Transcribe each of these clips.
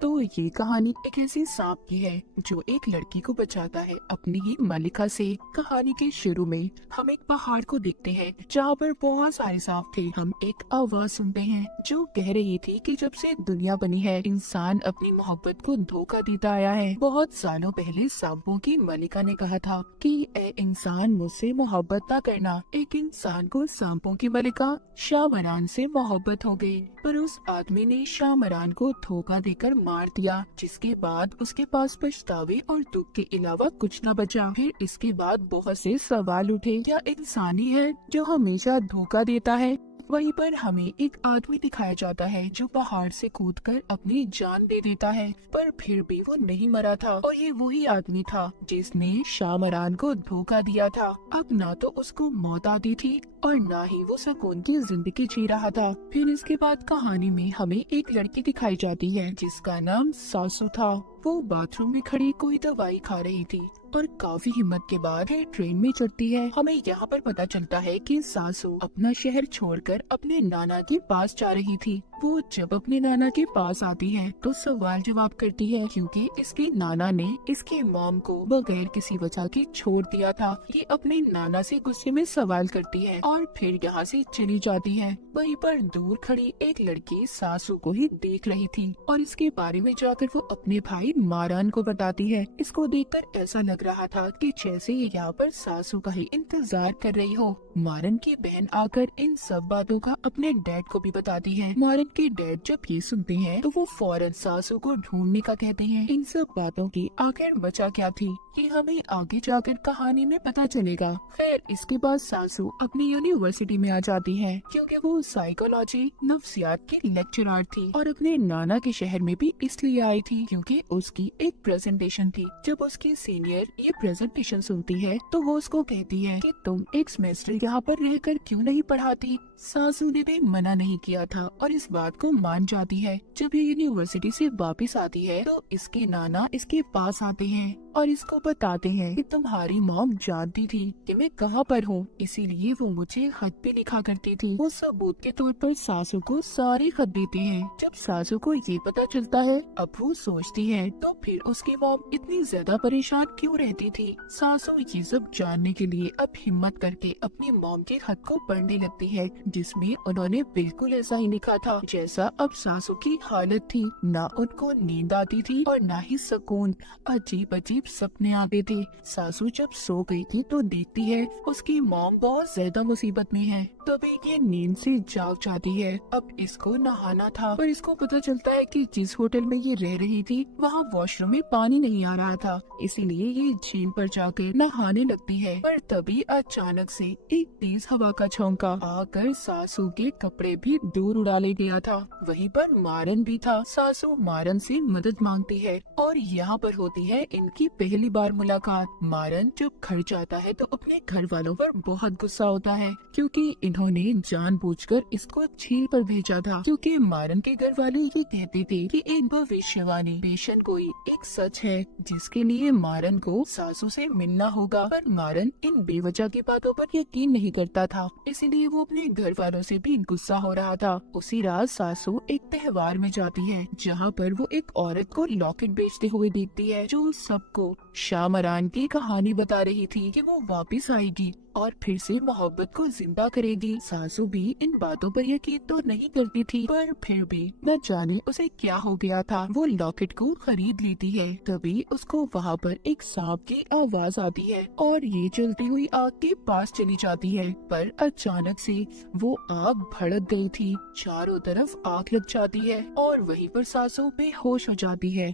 तो ये कहानी एक ऐसी सांप की है जो एक लड़की को बचाता है अपनी ही मलिका से। कहानी के शुरू में हम एक पहाड़ को देखते हैं जहाँ पर बहुत सारे सांप थे। हम एक आवाज सुनते हैं जो कह रही थी कि जब से दुनिया बनी है इंसान अपनी मोहब्बत को धोखा देता आया है। बहुत सालों पहले सांपों की मलिका ने कहा था कि ए इंसान मुझसे मोहब्बत ना करना। एक इंसान को सांपों की मलिका शाहमरान से मोहब्बत हो गई, पर उस आदमी ने शाहमरान को धोखा देकर मार दिया, जिसके बाद उसके पास पछतावे और दुख के अलावा कुछ न बचा। फिर इसके बाद बहुत से सवाल उठे, क्या इंसान ही है जो हमेशा धोखा देता है? वहीं पर हमें एक आदमी दिखाया जाता है जो पहाड़ से कूदकर अपनी जान दे देता है, पर फिर भी वो नहीं मरा था। और ये वही आदमी था जिसने शाहमरान को धोखा दिया था। अब ना तो उसको मौत आती थी और ना ही वो सुकून की जिंदगी जी रहा था। फिर इसके बाद कहानी में हमें एक लड़की दिखाई जाती है जिसका नाम सासू था। वो बाथरूम में खड़ी कोई दवाई खा रही थी और काफी हिम्मत के बाद फिर ट्रेन में चढ़ती है। हमें यहाँ पर पता चलता है कि सासू अपना शहर छोड़कर अपने नाना के पास जा रही थी। वो जब अपने नाना के पास आती है तो सवाल जवाब करती है, क्योंकि इसके नाना ने इसके मॉम को बगैर किसी वजह के छोड़ दिया था। ये अपने नाना से गुस्से में सवाल करती है और फिर यहाँ से चली जाती है। वहीं पर दूर खड़ी एक लड़की सासू को ही देख रही थी और इसके बारे में जाकर वो अपने भाई मारन को बताती है। इसको देखकर ऐसा लग रहा था कि जैसे ये यहाँ पर सासू का ही इंतजार कर रही हो। मारन की बहन आकर इन सब बातों का अपने डैड को भी बताती है। मारन के डैड जब ये सुनते हैं तो वो फौरन सासू को ढूंढने का कहते हैं। इन सब बातों की आखिर वजह क्या थी ये हमें आगे जाकर कहानी में पता चलेगा। फिर इसके बाद सासू अपनी यूनिवर्सिटी में आ जाती है, क्योंकि वो साइकोलॉजी नफ्सियात की लेक्चरर थी और अपने नाना के शहर में भी इसलिए आई थी क्योंकि उसकी एक प्रेजेंटेशन थी। जब उसकी सीनियर ये प्रेजेंटेशन सुनती है तो वो उसको कहती है कि तुम एक सेमेस्टर यहाँ पर रहकर क्यों नहीं पढ़ाती। सासू ने भी मना नहीं किया था और इस बात को मान जाती है। जब ये यूनिवर्सिटी से वापस आती है तो इसके नाना इसके पास आते हैं और इसको बताते हैं कि तुम्हारी मॉम जानती थी कि मैं कहाँ पर हूँ, इसीलिए वो मुझे खत भी लिखा करती थी। वो सबूत के तौर पर सासू को सारे खत देते हैं। जब सासू को ये पता चलता है अब वो सोचती है तो फिर उसकी मॉम इतनी ज्यादा परेशान क्यों रहती थी। सासू ये सब जानने के लिए अब हिम्मत करके अपनी मॉम के खत को पढ़ने लगती है, जिसमें उन्होंने बिल्कुल ऐसा ही लिखा था जैसा अब सासू की हालत थी। ना उनको नींद आती थी और ना ही सुकून, अजीब अजीब सपने आते थे। सासू जब सो गई थी तो देखती है उसकी मॉम बहुत ज्यादा मुसीबत में है। तभी ये नींद से जाग जाती है। अब इसको नहाना था, पर इसको पता चलता है कि जिस होटल में ये रह रही थी वहाँ वॉशरूम में पानी नहीं आ रहा था, इसीलिए ये झील पर जाकर नहाने लगती है। पर तभी अचानक से एक तेज हवा का झोंका आकर सासू के कपड़े भी दूर उड़ा ले गया था। वहीं पर मारन भी था। सासू मारन से मदद मांगती है और यहाँ पर होती है इनकी पहली बार मुलाकात। मारन जब घर जाता है तो अपने घर वालों पर बहुत गुस्सा होता है, क्योंकि इन्होंने जानबूझकर इसको झील पर भेजा था। क्योंकि मारन के घर वाले ये कहते थे कि एक भविष्यवाणी पेशन कोई एक सच है जिसके लिए मारन को सासू से मिलना होगा। पर मारन इन बेवजह की बातों पर यकीन नहीं करता था, इसीलिए वो अपने घर वालों से भी गुस्सा हो रहा था। उसी रात सासू एक त्योहार में जाती है जहाँ पर वो एक औरत को लॉकेट बेचते हुए देखती है जो सबको शाहमरान की कहानी बता रही थी कि वो वापस आएगी और फिर से मोहब्बत को जिंदा करेगी। सासू भी इन बातों पर यकीन तो नहीं करती थी, पर फिर भी न जाने उसे क्या हो गया था। वो लॉकेट को खरीद लेती है। तभी उसको वहाँ पर एक सांप की आवाज आती है और ये चलती हुई आग के पास चली जाती है, पर अचानक से वो आग भड़क गई थी। चारों तरफ आग लग जाती है और वहीं पर सासू बेहोश हो जाती है।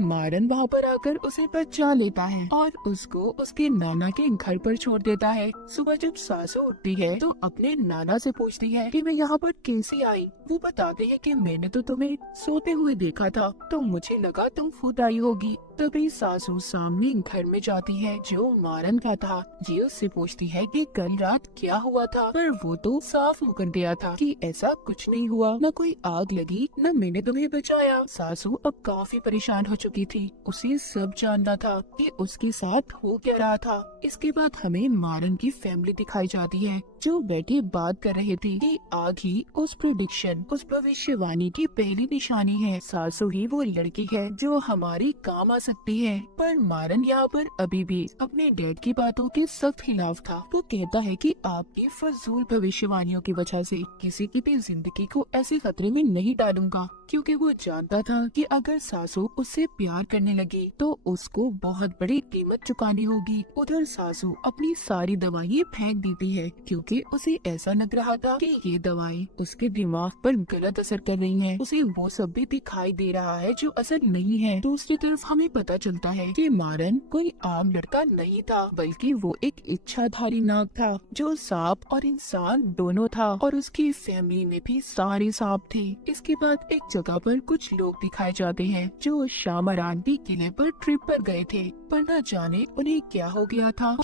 मारन वहाँ पर आकर उसे बचा लेता है और उसको उसके नाना के घर पर छोड़ देता है। सुबह जब सासू उठती है तो अपने नाना से पूछती है कि मैं यहाँ पर कैसे आई। वो बताते हैं कि मैंने तो तुम्हें सोते हुए देखा था तो मुझे लगा तुम खुद आई होगी। तभी सासू सामने घर में जाती है जो मारन का था। ये उससे पूछती है कि कल रात क्या हुआ था, पर वो तो साफ मुकर दिया था कि ऐसा कुछ नहीं हुआ, न कोई आग लगी न मैंने तुम्हें बचाया। सासू अब काफी परेशान हो चुकी थी। उसे सब जानना था कि उसके साथ हो क्या रहा था। इसके बाद हमें मारन की फैमिली दिखाई जाती है जो बैठे बात कर रहे थे कि आग ही उस प्रेडिक्शन, उस भविष्यवाणी की पहली निशानी है। सासू ही वो लड़की है जो हमारी काम आ सकती है। पर मारन यहाँ पर अभी भी अपने डैड की बातों के सख्त खिलाफ था। वो कहता है कि आपकी फजूल भविष्यवाणियों की वजह से किसी की भी जिंदगी को ऐसे खतरे में नहीं डालूंगा, क्योंकि वो जानता था कि अगर सासू उससे प्यार करने लगी तो उसको बहुत बड़ी कीमत चुकानी होगी। उधर सासू अपनी सारी दवाइयाँ फेंक देती है, क्योंकि उसे ऐसा लग रहा था कि ये दवाई उसके दिमाग पर गलत असर कर रही है। उसे वो सब भी दिखाई दे रहा है जो असर नहीं है। दूसरी तरफ हमें पता चलता है कि मारन कोई आम लड़का नहीं था, बल्कि वो एक इच्छाधारी नाग था जो सांप और इंसान दोनों था, और उसकी फैमिली में भी सारे सांप थे। इसके बाद एक जगह पर कुछ लोग दिखाए जाते हैं जो शामरान के किले पर ट्रिप पर गए थे, पर न जाने उन्हें क्या हो गया था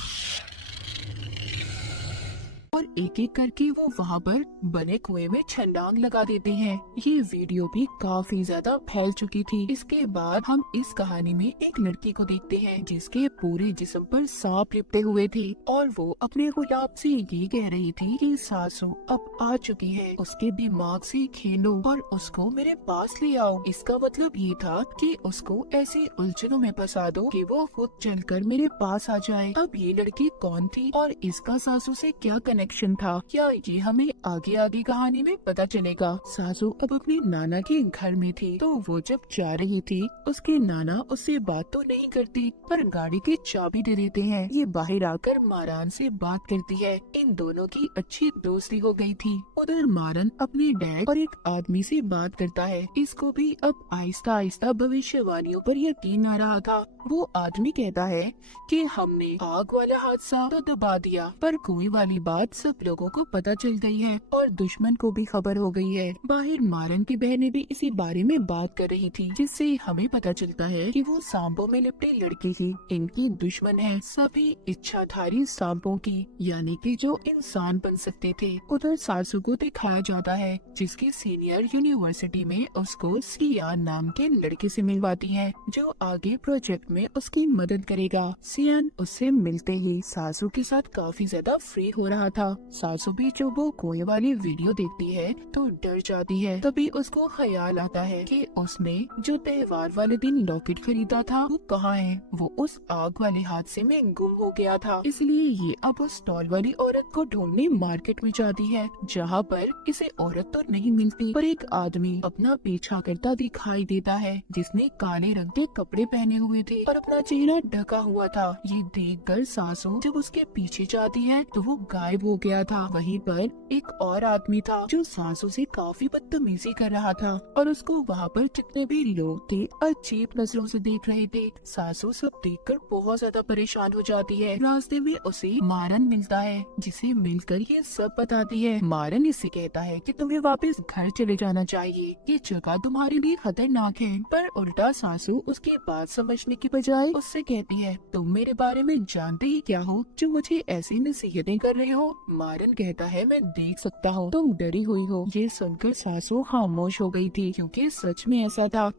और एक एक करके वो वहाँ पर बने कुएं में छलांग लगा देते हैं। ये वीडियो भी काफी ज्यादा फैल चुकी थी। इसके बाद हम इस कहानी में एक लड़की को देखते हैं जिसके पूरे जिस्म पर सांप लिपटे हुए थे, और वो अपने गुलाब से ये कह रही थी कि सासू अब आ चुकी है, उसके दिमाग से खेलो और उसको मेरे पास ले आओ। इसका मतलब ये था कि उसको ऐसी उलझनों में फंसा दो कि वो खुद चलकर मेरे पास आ जाए। अब ये लड़की कौन थी और इसका सासू से क्या कनेक्शन था, क्या ये हमें आगे आगे कहानी में पता चलेगा। सासू अब अपने नाना के घर में थी, तो वो जब जा रही थी उसके नाना उससे बात तो नहीं करती, पर गाड़ी की चाबी दे देते हैं। ये बाहर आकर मारन से बात करती है। इन दोनों की अच्छी दोस्ती हो गई थी। उधर मारन अपने डैड और एक आदमी से बात करता है। इसको भी अब आहिस्ता आहिस्ता भविष्यवाणियों पर यकीन आ रहा था। वो आदमी कहता है कि हमने आग वाला हादसा तो दबा दिया, पर कुएं वाली बात सब लोगों को पता चल गई है और दुश्मन को भी खबर हो गई है। बाहर मारन की बहनें भी इसी बारे में बात कर रही थी, जिससे हमें पता चलता है कि वो सांपों में लिपटे लड़की ही इनकी दुश्मन है, सभी इच्छाधारी सांपों की, यानी कि जो इंसान बन सकते थे। उधर सासू को दिखाया जाता है जिसकी सीनियर यूनिवर्सिटी में उसको सियान नाम के लड़के से मिलवाती है, जो आगे प्रोजेक्ट में उसकी मदद करेगा। सियान उससे मिलते ही सासू के साथ काफी ज्यादा फ्री हो रहा था। सासू भी जब वो कुएं वाली वीडियो देखती है तो डर जाती है। तभी उसको ख्याल आता है कि उसने जो त्योहार वाले दिन लॉकेट खरीदा था वो कहाँ है। वो उस आग वाले हादसे में गुम हो गया था, इसलिए ये अब उस स्टॉल वाली औरत को ढूंढने मार्केट में जाती है, जहाँ पर इसे औरत तो नहीं मिलती, पर एक आदमी अपना पीछा करता दिखाई देता है जिसने काले रंग के कपड़े पहने हुए थे और अपना चेहरा ढका हुआ था। ये देखकर सासू जब उसके पीछे जाती है तो वो गायब हो गया था। वहीं पर एक और आदमी था जो सासू से काफी बदतमीजी कर रहा था, और उसको वहाँ पर जितने भी लोग थे अजीब नजरों से देख रहे थे। सासू सब देखकर बहुत ज्यादा परेशान हो जाती है। रास्ते में उसे मारन मिलता है, जिसे मिलकर ये सब बताती है। मारन इससे कहता है कि तुम्हें वापस घर चले जाना चाहिए, ये जगह तुम्हारे लिए खतरनाक है, पर उल्टा सासू उसकी बात समझने की बजाय उससे कहती है तुम मेरे बारे में जानते ही क्या हो जो मुझे ऐसी नसीहतें कर रहे हो। मारन कहता है मैं देख सकता हूँ तुम डरी हुई हो। ये सुनकर सासू खामोश हो गई थी, क्योंकि सच में ऐसा था।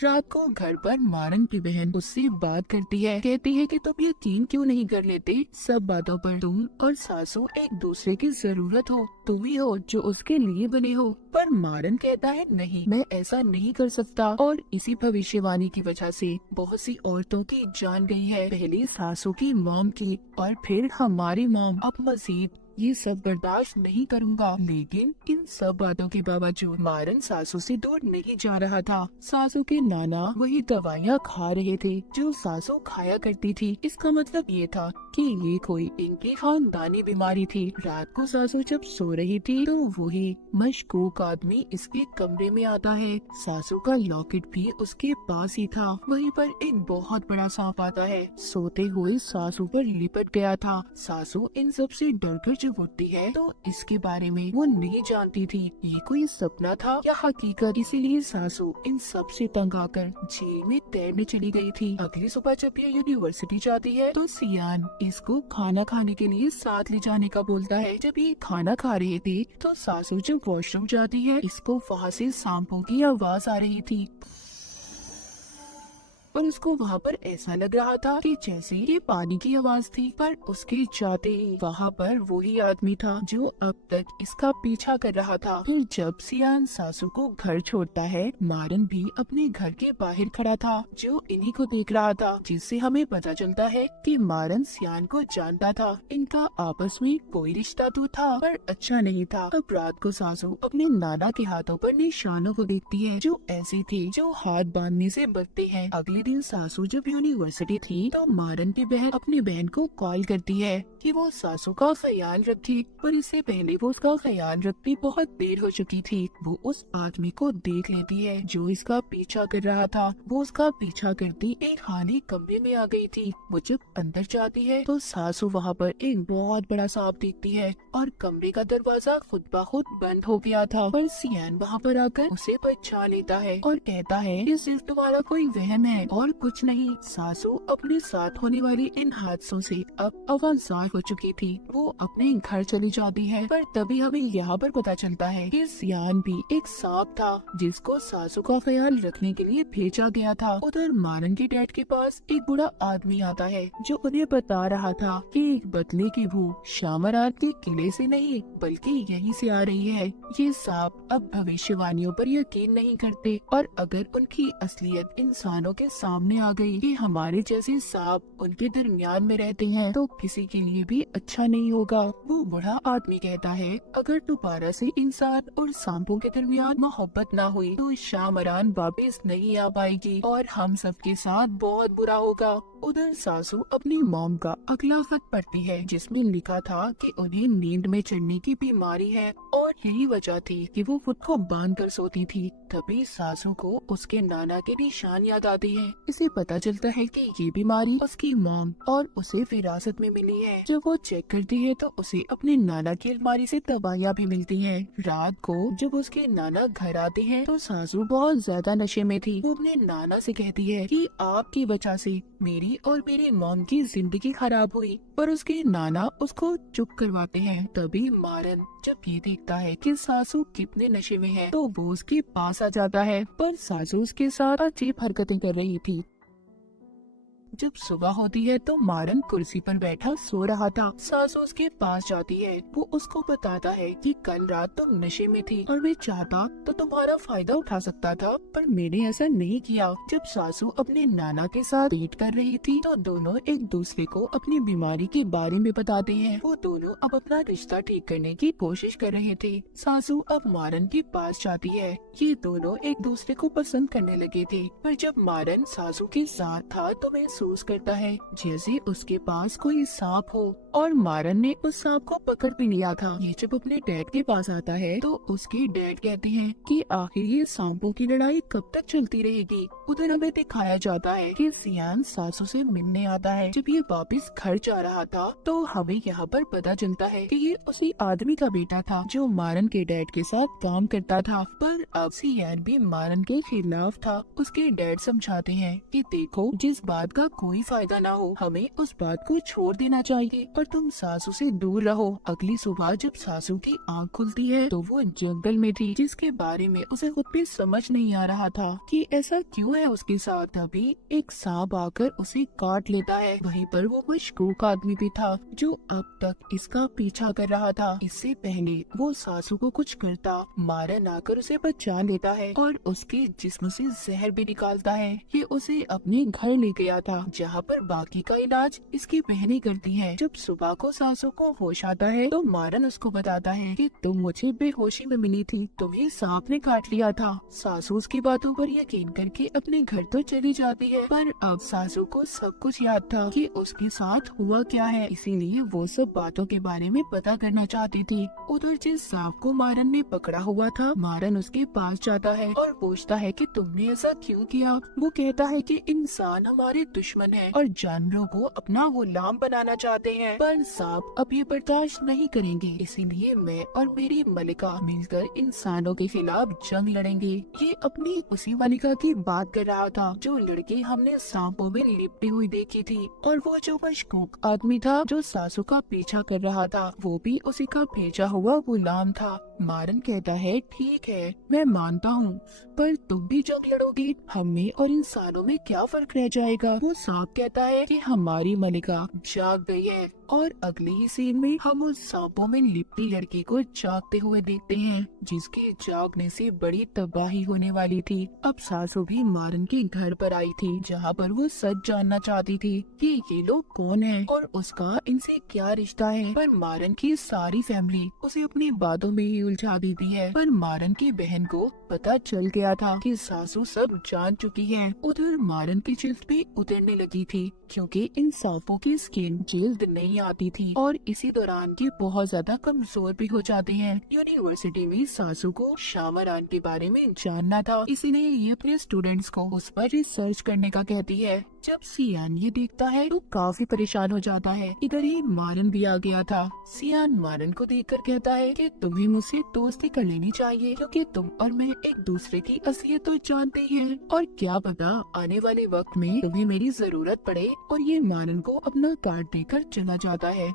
रात को घर पर मारन की बहन उससे बात करती है, कहती है कि तुम यकीन क्यों नहीं कर लेते सब बातों पर। तुम और सासू एक दूसरे की जरूरत हो, तुम ही हो जो उसके लिए बने हो। पर मारन कहता है नहीं, मैं ऐसा नहीं कर सकता, और इसी भविष्यवाणी की वजह से बहुत सी औरतों की जान गई है, पहले सासू की मॉम की और फिर हमारी मॉम। अब मजीद ये सब बर्दाश्त नहीं करूंगा। लेकिन इन सब बातों के बावजूद मारन सासू से दूर नहीं जा रहा था। सासू के नाना वही दवाइयाँ खा रहे थे जो सासू खाया करती थी। इसका मतलब ये था कि ये कोई इनकी खानदानी बीमारी थी। रात को सासू जब सो रही थी तो वही मशकूक आदमी इसके कमरे में आता है। सासू का लॉकेट भी उसके पास ही था। वहीं पर एक बहुत बड़ा सांप आता है, सोते हुए सासू पर लिपट गया था। सासू इन सब से डरकर जब उठती है तो इसके बारे में वो नहीं जानती थी ये कोई सपना था या हकीकत। इसीलिए सासू इन सब से तंग आकर झील में तैरने चली गई थी। अगली सुबह जब ये यूनिवर्सिटी जाती है तो सियान इसको खाना खाने के लिए साथ ले जाने का बोलता है। जब ये खाना खा रहे थे तो सासू जब वॉशरूम जाती है, इसको वहाँ से सांपों की आवाज आ रही थी। और उसको वहाँ पर ऐसा लग रहा था कि जैसे ये पानी की आवाज थी। पर उसके जाते ही वहाँ पर वही आदमी था जो अब तक इसका पीछा कर रहा था। फिर जब सियान सासू को घर छोड़ता है, मारन भी अपने घर के बाहर खड़ा था जो इन्हीं को देख रहा था, जिससे हमें पता चलता है कि मारन सियान को जानता था। इनका आपस में कोई रिश्ता तो था पर अच्छा नहीं था। अब रात को सासू अपने नाना के हाथों पर निशानों को देखती है जो ऐसे थे जो हाथ बांधने से बचते हैं। अगले दिन सासू जब यूनिवर्सिटी थी तो मारन की बहन अपनी बहन को कॉल करती है कि वो सासू का ख्याल रखे, पर इससे पहले वो उसका ख्याल रखती बहुत देर हो चुकी थी। वो उस आदमी को देख लेती है जो इसका पीछा कर रहा था। वो उसका पीछा करती एक खाली कमरे में आ गई थी। वो जब अंदर जाती है तो सासू वहाँ पर एक बहुत बड़ा सांप देखती है और कमरे का दरवाजा खुद ब खुद बंद हो गया था। पर सियान वहाँ पर आकर उसे पहचान लेता है और कहता है ये सिर्फ तुम्हारा कोई वहम है और कुछ नहीं। सासू अपने साथ होने वाली इन हादसों से अब अवसार हो चुकी थी। वो अपने घर चली जाती है, पर तभी हमें यहाँ पर पता चलता है कि सियान भी एक सांप था जिसको सासू का ख्याल रखने के लिए भेजा गया था। उधर मारन के डैड के पास एक बूढ़ा आदमी आता है जो उन्हें बता रहा था कि एक बदले की भू शामरात के किले से नहीं बल्कि यहीं से आ रही है। ये सांप अब भविष्यवाणियों पर यकीन नहीं करते और अगर उनकी असलियत इंसानों के सामने आ गई कि हमारे जैसे सांप उनके दरमियान में रहते हैं तो किसी के लिए भी अच्छा नहीं होगा। वो बूढ़ा आदमी कहता है अगर दोबारा से इंसान और सांपों के दरमियान मोहब्बत ना हुई तो शामरान वापस नहीं आ पाएगी और हम सबके साथ बहुत बुरा होगा। उधर सासू अपनी मॉम का अगला खत पढ़ती है जिसमें लिखा था कि उन्हें नींद में चढ़ने की बीमारी है और यही वजह थी कि वो खुद को बांध कर सोती थी। तभी सासू को उसके नाना के निशान याद आते हैं। इसे पता चलता है कि ये बीमारी उसकी मॉम और उसे विरासत में मिली है। जब वो चेक करती है तो उसे अपने नाना की अलमारी से दवाइयाँ भी मिलती हैं। रात को जब उसके नाना घर आते हैं तो सासू बहुत ज्यादा नशे में थी। वो अपने नाना से कहती है कि आपकी वजह से मेरी और मेरी मॉम की जिंदगी खराब हुई, पर उसके नाना उसको चुप करवाते हैं। तभी मारन जब ये देखता है कि सासू कितने नशे में है तो वो उसके पास आ जाता है, पर सासू उसके साथ अजीब हरकतें कर रही थी। जब सुबह होती है तो मारन कुर्सी पर बैठा सो रहा था। सासू उसके पास जाती है। वो उसको बताता है कि कल रात तुम नशे में थी और मैं चाहता तो तुम्हारा फायदा उठा सकता था, पर मैंने ऐसा नहीं किया। जब सासू अपने नाना के साथ डेट कर रही थी तो दोनों एक दूसरे को अपनी बीमारी के बारे में बताते हैं। वो दोनों अब अपना रिश्ता ठीक करने की कोशिश कर रहे थे। सासू अब मारन के पास जाती है। ये दोनों एक दूसरे को पसंद करने लगे थे, पर जब मारन सासू के साथ था तो महसूस करता है जैसे उसके पास कोई सांप हो और मारन ने उस सांप को पकड़ भी लिया था। ये जब अपने डैड के पास आता है तो उसके डैड कहते हैं कि आखिर ये सांपों की लड़ाई कब तक चलती रहेगी। उधर हमें दिखाया जाता है कि सियान सासू से मिलने आता है। जब ये वापस घर जा रहा था तो हमें यहाँ पर पता चलता है कि ये उसी आदमी का बेटा था जो मारन के डैड के साथ काम करता था, पर अब सियान भी मारन के खिलाफ था। उसके डैड समझाते हैं कि देखो जिस बात का कोई फायदा ना हो हमें उस बात को छोड़ देना चाहिए, पर तुम सासू से दूर रहो। अगली सुबह जब सासू की आँख खुलती है तो वो जंगल में थी जिसके बारे में उसे खुद भी समझ नहीं आ रहा था कि ऐसा क्यों है उसके साथ। तभी एक सांप आकर उसे काट लेता है। वहीं पर वो मशकूक आदमी भी था जो अब तक इसका पीछा कर रहा था। इससे पहले वो सासू को कुछ करता, मारन आकर उसे बचा लेता है और उसके जिस्म से जहर भी निकालता है। ये उसे अपने घर ले गया था जहाँ पर बाकी का इलाज इसकी बहनें करती हैं। जब सुबह को सासू को होश आता है तो मारन उसको बताता है कि तुम मुझे बेहोशी में मिली थी, तुम्हें सांप ने काट लिया था। सासू उसकी बातों पर यकीन करके अपने घर तो चली जाती है, पर अब सासू को सब कुछ याद था कि उसके साथ हुआ क्या है, इसीलिए वो सब बातों के बारे में पता करना चाहती थी। उधर जिस सांप को मारन ने पकड़ा हुआ था, मारन उसके पास जाता है और पूछता है कि तुमने ऐसा क्यों किया। वो कहता है कि इंसान हमारे दुश्मन है और जानवरों को अपना गुलाम बनाना चाहते हैं, पर सांप अब ये बर्दाश्त नहीं करेंगे। इसीलिए मैं और मेरी मलिका मिलकर इंसानों के खिलाफ जंग लड़ेंगे। ये अपनी उसी मलिका की बात कर रहा था जो लड़की हमने सांपों में लिपटी हुई देखी थी, और वो जो मशकूक आदमी था जो सासू का पीछा कर रहा था वो भी उसी का भेजा हुआ गुलाम था। मारन कहता है, ठीक है मैं मानता हूँ, पर तुम भी जंग लड़ोगे, हमें और इंसानों में क्या फर्क रह जाएगा। वो सांप कहता है कि हमारी मलिका जाग गई है, और अगले ही सीन में हम उस सांपों में लिपटी लड़की को जागते हुए देखते हैं, जिसके जागने से बड़ी तबाही होने वाली थी। अब सासू भी मारन के घर पर आई थी, जहाँ पर वो सच जानना चाहती थी कि ये लोग कौन हैं और उसका इनसे क्या रिश्ता है। पर मारन की सारी फैमिली उसे अपनी बातों में ही उलझा देती है। पर मारन की बहन को पता चल गया था कि सासू सब जान चुकी है। उधर मारन की चिल्ट भी उतरने लगी थी, क्योंकि इन सांपों की स्किन जल्द नहीं आती थी, और इसी दौरान ये बहुत ज्यादा कमजोर भी हो जाते हैं। यूनिवर्सिटी में सासू को शामरान के बारे में जानना था, इसीलिए ये अपने स्टूडेंट्स को उस पर रिसर्च करने का कहती है। जब सियान ये देखता है तो काफी परेशान हो जाता है। इधर ही मारन भी आ गया था। सियान मारन को देखकर कहता है कि तुम्हें मुझसे दोस्ती कर लेनी चाहिए, क्योंकि तुम और मैं एक दूसरे की असलियत तो जानते ही हैं, और क्या पता आने वाले वक्त में तुम्हें मेरी जरूरत पड़े। और ये मारन को अपना कार्ड देकर चला जाता है।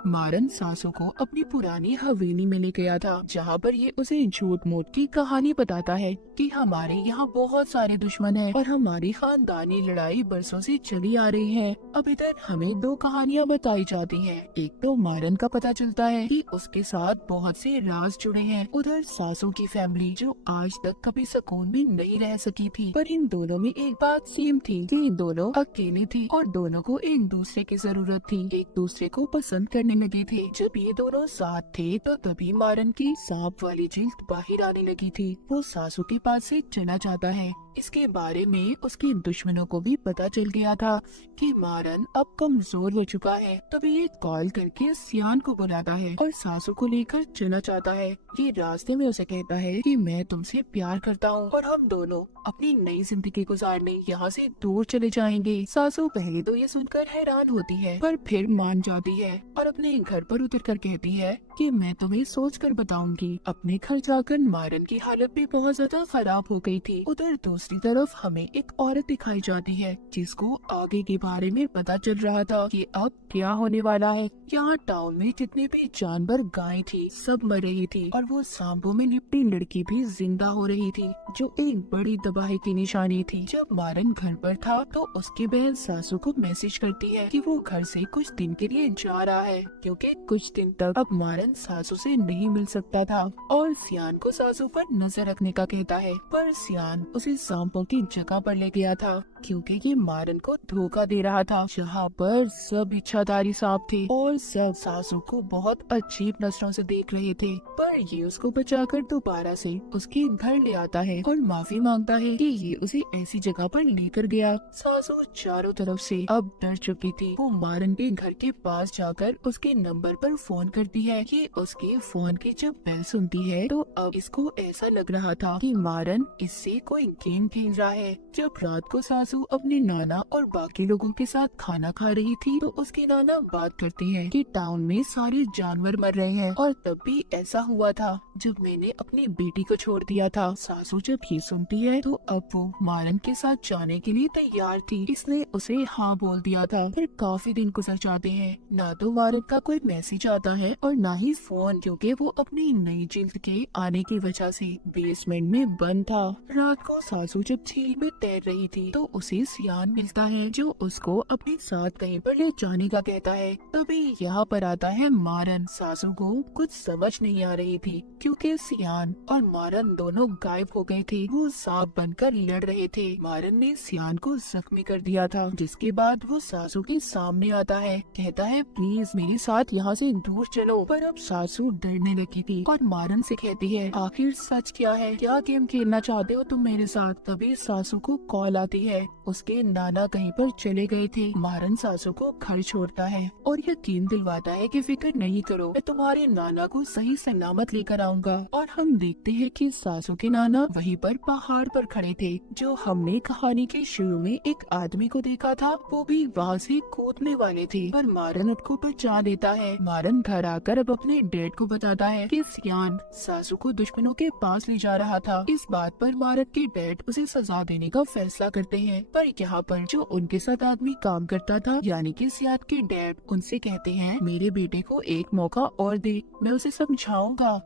मारन सासू को अपनी पुरानी हवेली में ले गया था, जहाँ पर ये उसे झूठ मूठ की कहानी बताता है कि हमारे यहाँ बहुत सारे दुश्मन हैं और हमारी खानदानी लड़ाई बरसों से चली आ रही है। अब इधर हमें दो कहानियाँ बताई जाती हैं। एक तो मारन का पता चलता है कि उसके साथ बहुत से राज जुड़े हैं। उधर सासू की फैमिली जो आज तक कभी सुकून में नहीं रह सकी थी, पर इन दोनों में एक बात सेम थी कि इन दोनों अकेले थी और दोनों को एक दूसरे की जरूरत थी, एक दूसरे को पसंद करने लगे थे। जब ये दोनों साथ थे तो तभी मारन की सांप वाली जिल्द बाहर आने लगी थी। वो सासू के पास से चला जाता है। इसके बारे में उसके दुश्मनों को भी पता चल गया था कि मारन अब कमजोर हो चुका है। तभी ये कॉल करके सियान को बुलाता है और सासू को लेकर चला जाता है। ये रास्ते में उसे कहता है कि मैं तुमसे प्यार करता हूँ और हम दोनों अपनी नई जिंदगी गुजारने यहाँ से दूर चले जाएंगे। सासू पहले तो ये सुनकर हैरान होती है, पर फिर मान जाती है और अपने घर पर उतर कर कहती है कि मैं तुम्हें सोच कर बताऊंगी। अपने घर जाकर मारन की हालत भी बहुत ज्यादा खराब हो गई थी। उधर दूसरी तरफ हमें एक औरत दिखाई जाती है, जिसको आगे के बारे में पता चल रहा था कि अब क्या होने वाला है। यहाँ टाउन में जितने भी जानवर गायें थी सब मर रही थी, और वो सांपों में लिपटी लड़की भी जिंदा हो रही थी, जो एक बड़ी तबाही की निशानी थी। जब मारन घर पर था तो उसकी बहन सासू को मैसेज करती है कि वो घर से कुछ दिन के लिए जा रहा है, क्योंकि कुछ दिन तक अब मारन सासू से नहीं मिल सकता था, और सियान को सासू पर नजर रखने का कहता है। पर सियान उसे सांपों की जगह पर ले गया था, क्योंकि ये मारन को धोखा दे रहा था, जहाँ पर सब इच्छाधारी सांप थे और सब सासू को बहुत अजीब नजरों से देख रहे थे। पर ये उसको बचाकर दोबारा से उसके घर ले आता है और माफी मांगता है कि ये उसे ऐसी जगह पर लेकर गया। सासू चारों तरफ से अब डर चुकी थी। वो मारन के घर के पास जाकर उसके नंबर पर फोन करती है। ये उसके फोन की जब बेल सुनती है तो अब इसको ऐसा लग रहा था कि मारन इससे कोई गेम खेल रहा है। जब रात को सासू अपने नाना और बाकी लोगों के साथ खाना खा रही थी तो उसके नाना बात करते हैं कि टाउन में सारे जानवर मर रहे हैं, और तब भी ऐसा हुआ था जब मैंने अपनी बेटी को छोड़ दिया था। सासू जब ये सुनती है तो अब वो मारन के साथ जाने के लिए तैयार थी। इसने उसे हाँ बोल दिया था। फिर काफी दिन गुजर जाते हैं, ना तो मारन का कोई मैसेज आता है और ना ही फोन, क्योंकि वो अपनी नई जिल्द के आने की वजह से बेसमेंट में बंद था। रात को सासू जब झील में तैर रही थी तो उसे सियान मिलता है, जो उसको अपने साथ कहीं पर ले जाने का कहता है। तभी यहाँ पर आता है मारन। सासू को कुछ समझ नहीं आ रही थी, क्योंकि सियान और मारन दोनों गायब हो गए थे। वो सांप बनकर लड़ रहे थे। मारन ने सियान को जख्मी कर दिया था, जिसके बाद वो सासू के सामने आता है, कहता है प्लीज मेरे साथ यहाँ से दूर चलो। पर अब सासू डरने लगी थी और मारन से कहती है आखिर सच क्या है, क्या गेम खेलना चाहते हो तुम मेरे साथ। तभी सासू को कॉल आती है। उसके नाना कहीं पर चले गए थे। मारन सासू को घर छोड़ता है और यकीन दिलवाता है कि फिक्र नहीं करो, मैं तुम्हारे नाना को सही सलामत लेकर आऊंगा। और हम देखते हैं कि सासू के नाना वहीं पर पहाड़ पर खड़े थे, जो हमने कहानी के शुरू में एक आदमी को देखा था। वो भी वहाँ से कूदने वाले थे, पर मारन उसको बचा देता है। मारन घर आकर अब अपने डैड को बताता है कि सियान सासू को दुश्मनों के पास ले जा रहा था। इस बात पर मारन के डैड उसे सजा देने का फैसला करते हैं, पर यहाँ पर जो उनके साथ आदमी काम करता था यानी कि सियान के डैड उनसे कहते हैं, मेरे बेटे को एक मौका और दे, मैं उसे समझाऊंगा।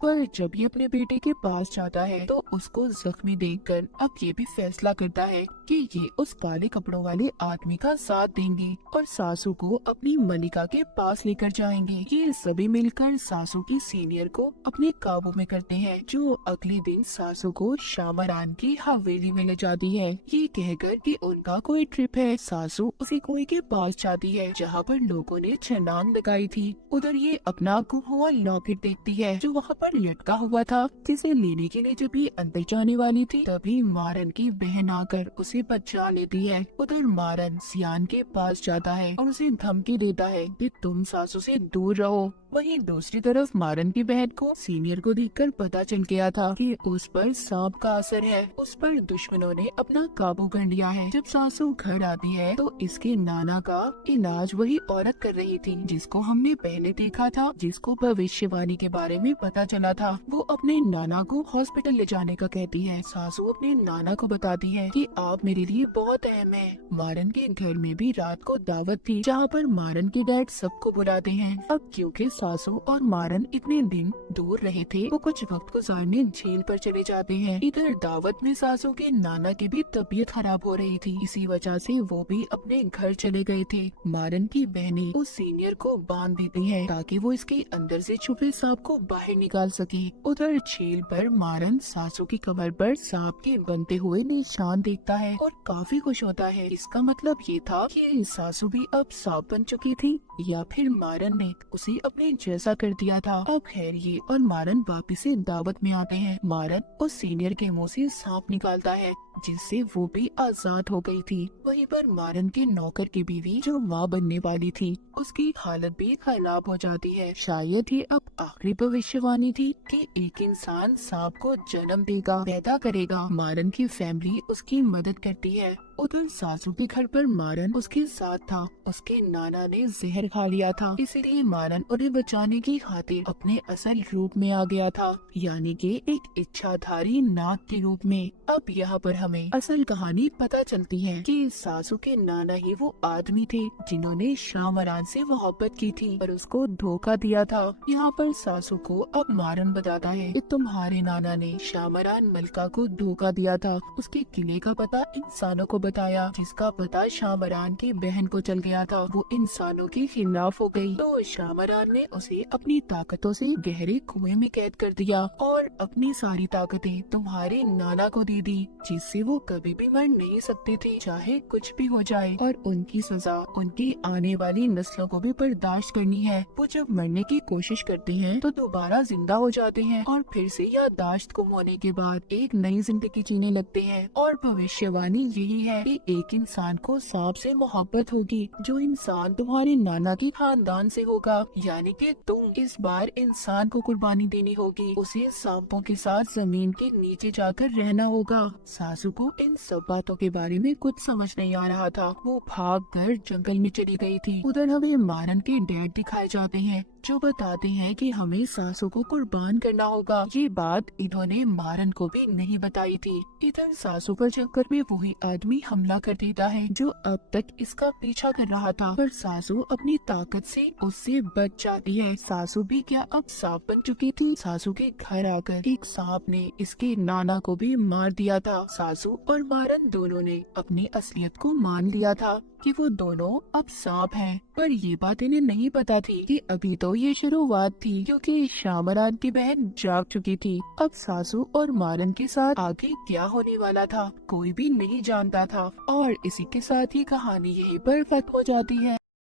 पर जब ये अपने बेटे के पास जाता है तो उसको जख्मी देखकर अब ये भी फैसला करता है कि ये उस काले कपड़ों वाले आदमी का साथ देंगे और सासू को अपनी मलिका के पास लेकर जाएंगे। ये सभी मिलकर सासू की सीनियर को अपने काबू में करते हैं, जो अगले दिन सासू को शामरान की हवेली में ले जाती है, ये कहकर कि उनका कोई ट्रिप है। सासू उसी कुएं के पास जाती है जहाँ पर लोगों ने छलांग लगाई थी। उधर ये अपना गुम हुआ लॉकेट देखती है जो वहाँ पर लटका हुआ था, जिसे लेने के लिए जब ये अंदर जाने वाली थी तभी मारन की बहन आकर उसे बचा लेती है। उधर मारन सियान के पास जाता है और उसे धमकी देता है कि तुम सासू से दूर रहो। वहीं दूसरी तरफ मारन की बहन को सीनियर को देखकर पता चल गया था कि उस पर सांप का असर है। उस पर दुश्मनों ने अपना काबू कर लिया है। जब सासू घर आती है तो इसके नाना का इलाज वही औरत कर रही थी जिसको हमने पहले देखा था, जिसको भविष्यवाणी के बारे में पता चला था। वो अपने नाना को हॉस्पिटल ले जाने का कहती है। सासू अपने नाना को बताती है कि आप मेरे लिए बहुत अहम है। मारन के घर में भी रात को दावत थी जहाँ पर मारन के डैड सबको बुलाते हैं। अब क्योंकि सासू और मारन इतने दिन दूर रहे थे, वो कुछ वक्त गुजारने झील पर चले जाते हैं। इधर दावत में सासू के नाना की भी तबीयत खराब हो रही थी, इसी वजह से वो भी अपने घर चले गए थे। मारन की बहनें उस सीनियर को बांध देती हैं ताकि वो इसके अंदर से छुपे सांप को बाहर निकाल सके। उधर झील पर मारन सासू की कमर पर सांप के बनते हुए निशान देखता है और काफी खुश होता है। इसका मतलब ये था कि सासू भी अब सांप बन चुकी थी या फिर मारन ने उसे अपने जैसा कर दिया था। अब खैर ये और मारन वापिस से दावत में आते हैं। मारन उस सीनियर के मुंह से सांप निकालता है जिससे वो भी आजाद हो गई थी। वहीं पर मारन के नौकर की बीवी जो माँ बनने वाली थी उसकी हालत भी खराब हो जाती है। शायद ये अब आखिरी भविष्यवाणी थी कि एक इंसान सांप को जन्म देगा, पैदा करेगा। मारन की फैमिली उसकी मदद करती है। उधर सासू के घर पर मारन उसके साथ था। उसके नाना ने जहर खा लिया था, इसलिए मारन उन्हें बचाने की खातिर अपने असल रूप में आ गया था, यानी कि एक इच्छाधारी नाग के रूप में। अब यहाँ पर हमें असल कहानी पता चलती है कि सासू के नाना ही वो आदमी थे जिन्होंने शामरान से मोहब्बत की थी और उसको धोखा दिया था। यहाँ पर सासू को अब मारन बताता है कि तुम्हारे नाना ने शामरान मलिका को धोखा दिया था। उसके किले का पता इंसानों को बताया, जिसका पता शामरान की बहन को चल गया था। वो इंसानों के खिलाफ हो गई, तो शामरान ने उसे अपनी ताकतों से गहरे कुएं में कैद कर दिया और अपनी सारी ताकतें तुम्हारे नाना को दे दी, जिससे वो कभी भी मर नहीं सकते थे, चाहे कुछ भी हो जाए। और उनकी सजा उनकी आने वाली नस्लों को भी बर्दाश्त करनी है। वो जब मरने की कोशिश करते हैं तो दोबारा जिंदा हो जाते हैं और फिर से याददाश्त गुम होने के बाद एक नई जिंदगी जीने लगते हैं। और भविष्यवाणी यही है कि एक इंसान को सांप से मोहब्बत होगी, जो इंसान तुम्हारे नाना की खानदान से होगा, यानी कि तुम। इस बार इंसान को कुर्बानी देनी होगी, उसे सांपों के साथ जमीन के नीचे जाकर रहना होगा। सासू को इन सब बातों के बारे में कुछ समझ नहीं आ रहा था। वो भागकर जंगल में चली गई थी। उधर हमें मारन के डैड दिखाए जाते हैं जो बताते हैं कि हमें सासू को कुर्बान करना होगा। ये बात इन्होंने मारन को भी नहीं बताई थी। इधर सासू पर चक्कर में वही आदमी हमला कर देता है जो अब तक इसका पीछा कर रहा था, पर सासू अपनी ताकत से उससे बच जाती है। सासू भी क्या अब सांप बन चुकी थी। सासू के घर आकर एक सांप ने इसके नाना को भी मार दिया था। सासू और मारन दोनों ने अपनी असलियत को मान लिया था कि वो दोनों अब सांप हैं, पर ये बात इन्हें नहीं पता थी कि अभी तो ये शुरुआत थी, क्योंकि शामरान की बहन जाग चुकी थी। अब सासू और मारन के साथ आगे क्या होने वाला था कोई भी नहीं जानता था। और इसी के साथ ही कहानी यहीं पर खत्म हो जाती है।